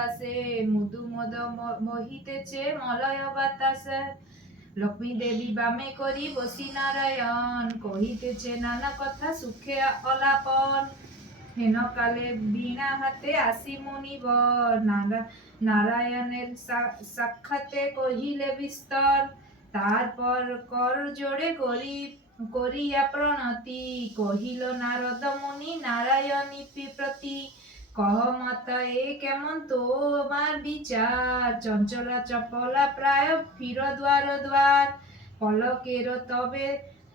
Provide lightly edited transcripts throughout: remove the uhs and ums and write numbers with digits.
আকাশে, মধু মদ বহিতেছে মলয় বাতাসে। লক্ষ্মী দেবী বামে করি বসি নারায়ণ, কহিতেছে নানা কথা সুখে অলাপন। হেন কালে বীণা হাতে আসি মুনিবর, নারায়ণের সাক্ষাতে কহিলে বিস্তর। তারপর কর জোড়ে করিয়া প্রণতি, কহিল নারদ মুনি নারায়ণী প্রতি। কহ মাতা এ কেমন তোমার বিচার, চঞ্চলা চপলা প্রায় ফির দ্বার দ্বার। পলকের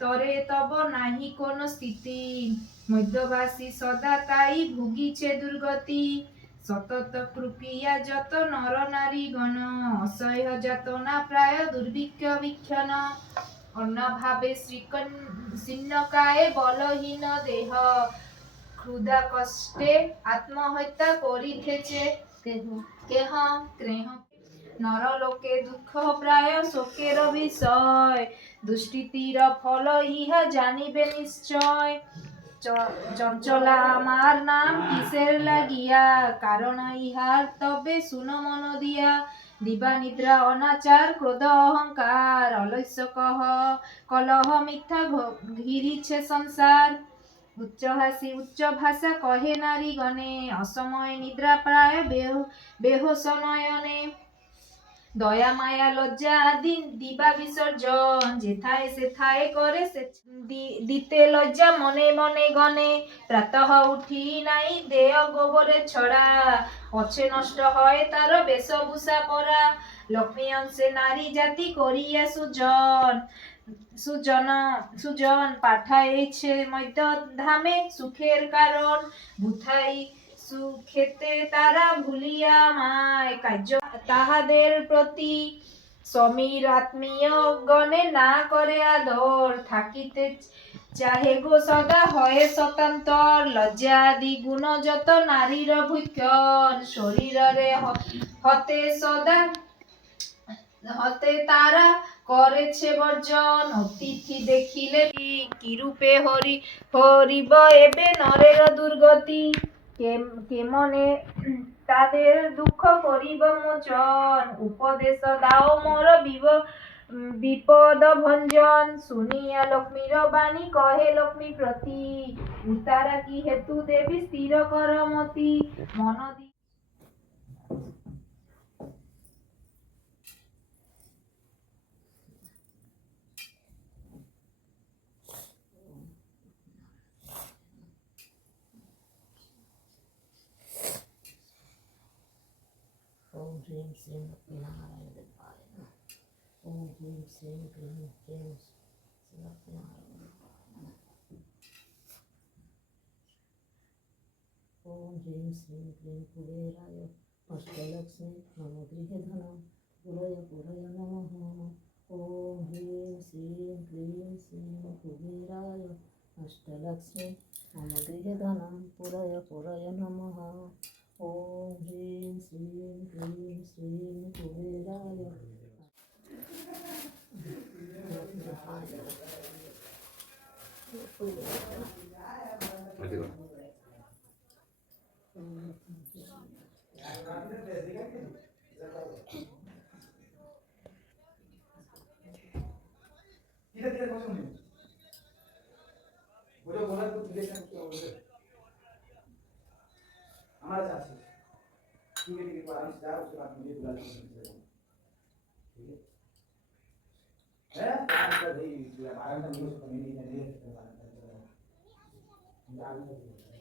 তরে তব নাহি কোন স্থিতি, মধ্যবাসী সদা তাই ভুগিছে দুর্গতি। সতত কৃপিয়া যত নর নারী গণ, অসহ্য যাতনা প্রায় দুর্ভিক্ষ বিক্ষণ। অন্নভাবে শীর্ণকায়ে বলহীন দেহ, ক্ষুধা কষ্টে আত্মহত্যা করিতেছে কেহ। নরলোকে দুঃখ প্রায় শোকের বিষয়, দুষ্কৃতির ফল ইহা জানিবে নিশ্চয়। চঞ্চলা আমার নাম কিসের লাগিয়া, কারণ ইহার তবে শুনো মন দিয়া। দিবা নিদ্রা অনাচার ক্রোধ অহংকার, অলস্য কলহ মিথ্যা ঘিরিছে সংসার। উচ্চ হাসি উচ্চ ভাষা কহে নারী গণে, অসময় নিদ্রা প্রায় বেহোশ নয়নে। দয়া মায়া লজ্জা আদি দিবা বিসর্জন, যেথায় সেথায় করে দিতে লজ্জা মনে মনে গণে। প্রাতঃ উঠি নাই দেয় গোবরে ছড়া, পছে নষ্ট হয় তার বেশভূষা পরা। লক্ষ্মী অংশে নারী জাতি করিয়া সুজন পাঠাইছে মধ্য ধামে সুখের কারণ। ভূথাই সুখেতে তারা ভুলিয়া মায়, কার্য তাহাদের প্রতি। সমীর আত্মীয় গণে না করে আদর, থাকিতে চাহে গো সদা হয়ে স্বতন্ত্র। লজ্জা আদি গুণ যত নারীর ভূক্ষণ, শরীরে হতে তারা করেছে বর্জন। অতিথি দেখিলে কিরূপে হরিব এবে নরের দুর্গতি, কেমনে তাদের দুঃখ করিব মোচন। উপদেশ দাও মোর বিপদ ভঞ্জন, শুনিয়া লক্ষ্মীর বাণী কহে লক্ষ্মী প্রতি। উতারা কি হেতু দেবী স্থির কর মতি, মন দি ओम ह्रीं श्रीं लक्ष्मीनारायण देवाय नमः। ओम ह्रीं श्रीं क्लीं क्लीं श्री लक्ष्मीनारायण देवाय नमः। ओम ह्रीं श्रीं क्लीं कुबेराय अष्टलक्ष्मी मम गृहे धनं पुरय नमः। ओम ह्रीं श्रीं क्लीं श्रीं कुबेराय अष्टलक्ष्मी मम गृहे धनं पुरय नमः। ओम ह्रीं श्रीं क्लीं श्रीं कुबेराय हमारे साथ ठीक है आराम से जाओ, उसके बाद मुझे बुला लो, ठीक है आराम से भाई 12 घंटा नहीं हो सकता, मैंने इतना देर तक 12 घंटा